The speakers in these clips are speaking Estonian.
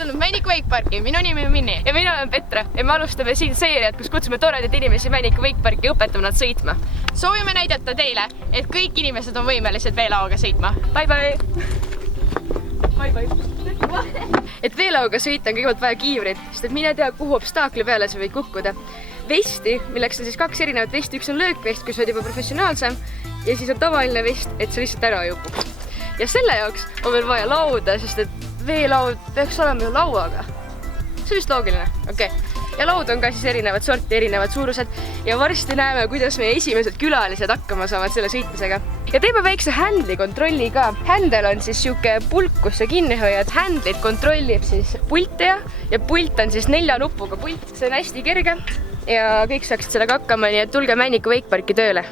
tulnud Männiku Wakeparki, minu nimi on Minni. Ja mina olen Petra ja me alustame siin seeriat, kus kutsume toredaid inimesi Männiku Wakeparki ja õpetame nad sõitma. Soovime näidata teile, et kõik inimesed on võimelised veelauaga sõitma. Bye bye! Et veelauaga sõita on kõigepealt vaja kiivreid, sest et mine tea, kuhu obstaakli peale sa võid kukkuda. Vesti, milleks on siis 2 erinevat vesti, üks on löökvest, kus oled juba professionaalsem ja siis on tavaline vest, et sa lihtsalt ära ei upuks. Ja selle jaoks on veel vaja lauda, sest et veelaud peaks olema ju lauaga. See on vist loogiline, okei. Ja laud on ka siis erinevad sorti, erinevad suurused ja varsti näeme, kuidas meie esimesed külalised hakkama saavad selle sõitmisega. Ja teeme väikse händli kontrolli ka. Händel on siis siuke pulk, kus sa kinni hoiad. Händlit kontrollib siis pultija ja pult on siis 4 nupuga pult. See on hästi kerge ja kõik saaksid sellega hakkama, nii et tulge Männiku Wakeparki tööle.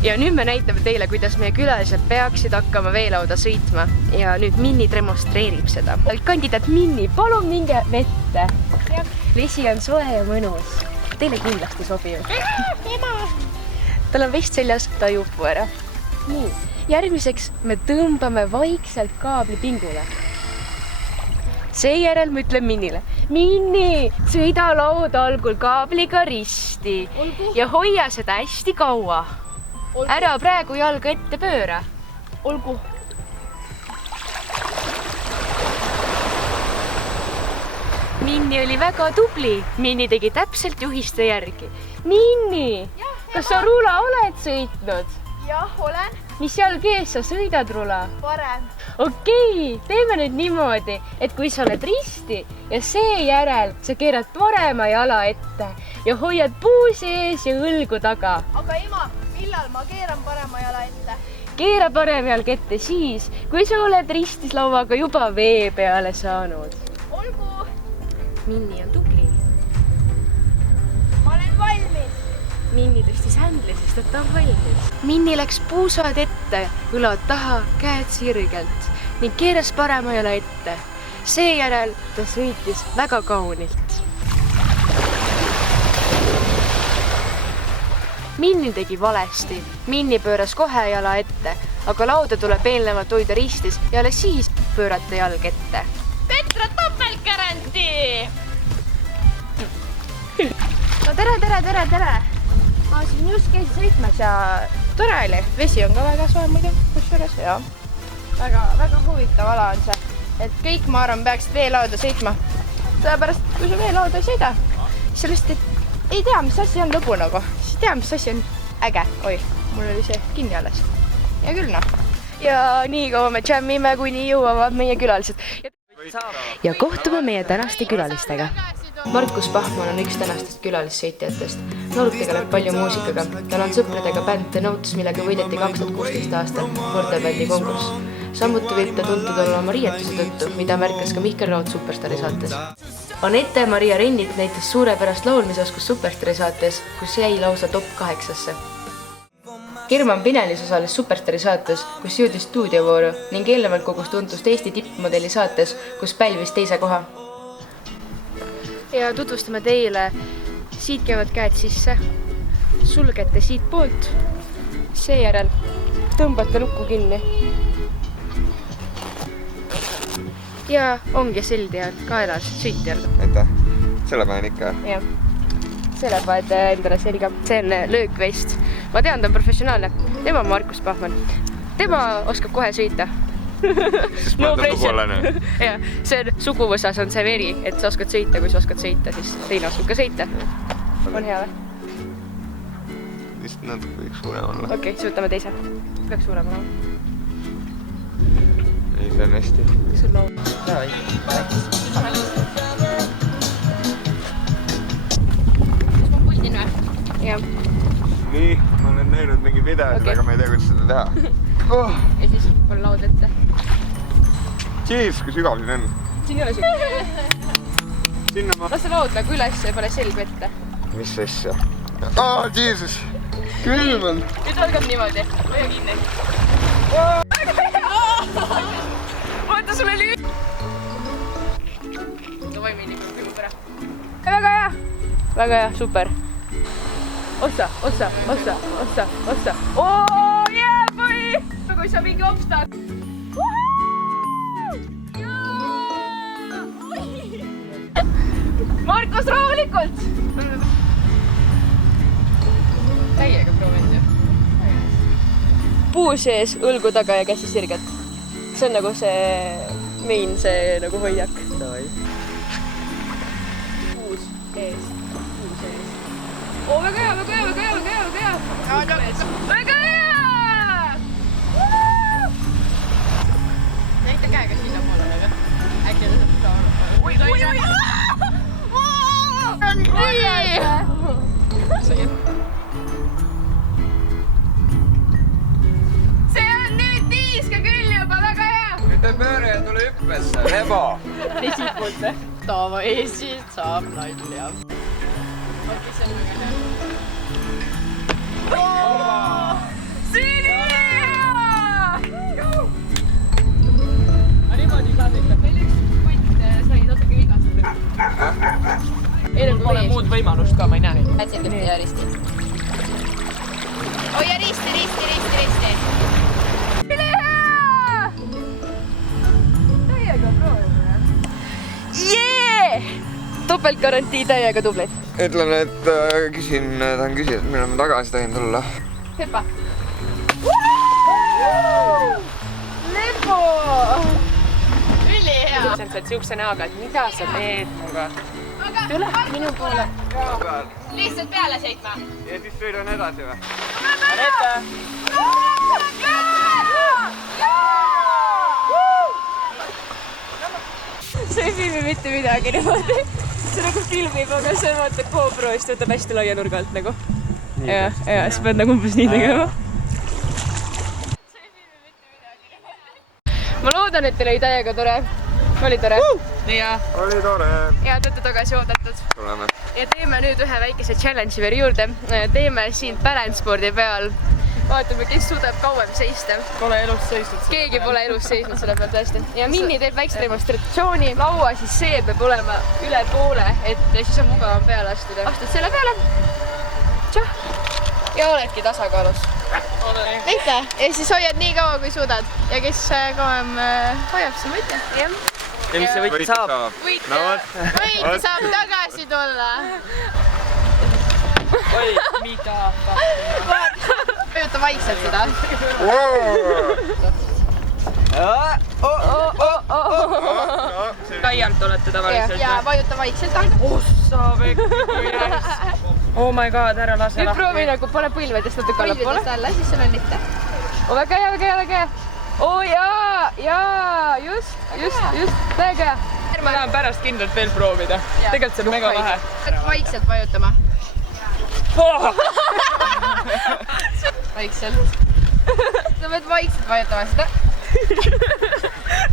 Ja nüüd me näitame teile, kuidas meie külalised peaksid hakkama veelauda sõitma. Ja nüüd Minni demonstreerib seda. Kandidaat Minni, palun minge vette. Vesi on soe ja mõnus. Teile kindlasti sobib. Tal on vest seljas, ta ei upu ära. Nii, järgmiseks me tõmbame vaikselt kaabli pingule. Seejärel ma ütlen Minnile. Minni, sõida lauda algul kaabliga risti ja hoia seda hästi kaua. Ära praegu jalga ette pööra. Olgu. Minni oli väga tubli. Minni tegi täpselt juhiste järgi. Minni, kas sa rula oled sõitnud? Jah, olen. Mis jalg ees sa sõidad, rula? Parem. Okei, teeme nüüd niimoodi, et kui sa oled risti ja seejärel sa keerad parema jala ette ja hoiad puusi ees ja õlgu taga. Aga ema, millal ma keeran parema jala ette? Keera parem jalg ette siis, kui sa oled ristis lauaga juba vee peale saanud. Olgu. Minni on tubli. Ma olen valmis. Minni tõstis händli, sest et ta on valmis. Minni läks puusad ette, õlad taha, käed sirgelt ning keeras parema jala ette. Seejärel ta sõitis väga kaunilt. Minni tegi valesti. Minni pööras kohe jala ette, aga lauda tuleb eelnevalt hoida ristis ja alles siis pöörata jalg ette. Petra topeltgarantii! No tere! Ma siin just käisin sõitmas ja tore oli. Vesi on ka väga soe muidu, kusjuures. Väga huvitav ala on see, et kõik, ma arvan, peaksid veelauda sõitma. Sellepärast, kui sa veelauda ei sõida, sellest ei tea, mis asi on lõbu nagu. Siis ei tea, mis asi on äge. Oi, mul oli see kinni alles. Ja küll noh. Ja nii kaua me jammime, kuni jõuavad meie külalised. Ja kohtume meie tänaste külalistega. Markus Pahman on üks tänastest külalissõitjatest. Noorud tegeleb palju muusikaga. Tal on sõpradega bänd The Notes, millega võideti 2016 aastal noortebändi konkurss. Samuti võib ta tuntud olla oma riietuse tõttu, mida märkas ka Mihkel Raud Superstaari saates. Anette Maria Rennit näitas suurepärast laulmisoskust Superstaari saates, kus jäi lausa top 8-sse. German Pinelis osales Superstaari saates, kus jõudis stuudiovooru ning eelnevalt kogus tuntust Eesti tippmodelli saates, kus pälvis 2. koha. Ja tutvustame teile, siit käivad käed sisse, sulgete siit poolt, seejärel tõmbate lukku kinni. Ja ongi sildi all kaelas sõitjal. Aitäh, selle panen ikka. Jah, selle paned endale selga. See on löökvest. Ma tean, ta on professionaalne. Tema on Markus Pahman. Tema oskab kohe sõita. No pressure. Ja, see on suguvõsas on see veri, et sa oskad sõita, kui sa oskad sõita, siis teine oskab ka sõita. On hea või? Vist natuke võiks suurem olla. Okei, siis võtame teise. Peaks suurem olema. Ei, see on hästi. Kas on laud? Jaa, ei. Kas ma puldin või? Jah. Nii, ma olen näinud mingi videosid, aga ma ei tea, kuidas seda teha. Ja siis on laud ette. Jeez, kui sügav siin on. Siin ei ole sügav. Sinna ma... Las see laud nagu üles ja pane selg vette. Mis asja? Jeesus! Külm on! Nüüd algab niimoodi. Hoia kinni. Vaata, sul oli... davai, meil ikka külmub ära. Väga hea! Väga hea, super. Otsa. Oh, yeah, boy! Kui sa mingi obstak. Markus, rahulikult! Täiega proovinud ju. Puu sees, õlgu taga ja käsi sirgelt. See on nagu see main, see nagu hoiak. Puus ees. Oo, väga hea! Väga hea! Näita käega sinna poole aga. Äkki on seda Oi! See on nüüd tiiske küll juba, väga hea! Nüüd on pööre ja tule hüppesse, lebo! Teisipoolte. Tava Eestis saab nalja. Okei, see on väga hea. See oli hea! Niimoodi ka tehta. Meil üks punt sai natuke vigastada. Pole muud võimalust ka, ma ei näe. Ätsin ja risti. Oi ja risti. Oli hea! Täiega proovime. Jee! Topeltgarantii täiega tublid. Ütlen, et tahan küsida, et millal ma tagasi tohin tulla. Hüppa. Lebo! Ülihea. Sa oled siukse näoga, et mida sa teed muga? Tule minu poole. Peal. Lihtsalt peale sõitma. Ja siis sõidan edasi või? Aneta! See ei filmi mitte midagi niimoodi. See nagu filmib, aga see vaata GoPro'ist võtab hästi laia nurga alt nagu. Ja, sa pead nagu umbes nii tegema. Ma loodan, et teil oli täiega tore. Oli tore? Ja. Oli tore. Ja te olete tagasi oodatud. Tuleme. Ja teeme nüüd ühe väikese challenge'i veel juurde. Teeme siin balance-boardi peal. Vaatame, kes suudab kauem seista. Pole elus seisnud. Keegi pole elus seisnud selle peal tõesti. Ja Minni teeb väikse demonstratsiooni. Laua siis see peab olema üle poole, et siis on mugavam peale astuda. Astud selle peale. Tšah. Ja oledki tasakaalus. Näita ja siis hoiad nii kaua, kui suudad. Ja kes kauem hoiab, see võitja. Jah. Ja mis see võit saab? Võitja. No vot. Võitja saab tagasi tulla. Oi, mida? Mõjuta vaikselt seda. Kaialt olete tavaliselt. Ja vajuta vaikselt. Ossa vekki. Oh my god, ära lase Nüüd lahti. proovi nagu pane põlvedest natuke allapoole. Põlvedest alla, siis sul on lihtne. Väga hea. Oh jaa, just. Väga hea. Ma tahan pärast kindlalt veel proovida. Tegelikult see on mega lahe. Vaikselt vajutama. Vaikselt. Sa pead vaikselt vajutama seda.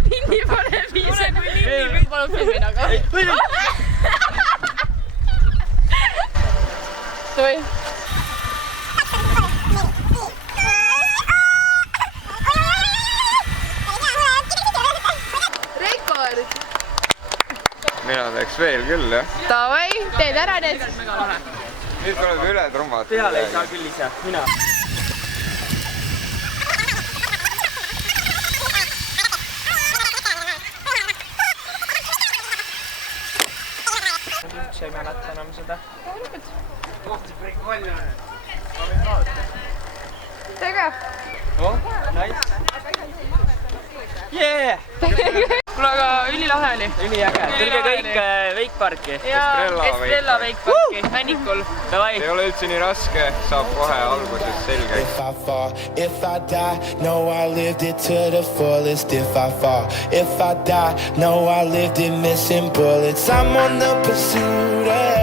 Minni pole viise. Palun filmi nagu. Toi. Rekord. Mina teeks veel küll, jah. Davai, teed ära need. Mega lahe. Nüüd tuleb üle trummata. Peale ei saa küll ise. Mina. Üldse ei mäleta enam seda. Väga. Oh, nice. Yeah! Kuule, aga ülilahe oli. Üliäge. Tulge kõik Wakeparki. Estrella Wakeparki. Männikul. Davai. Ei ole üldse nii raske, saab kohe alguses selge. If I fall, if I die, know I lived it to the fullest. If I fall, if I die, know I lived it missing bullets. I'm on the pursuit of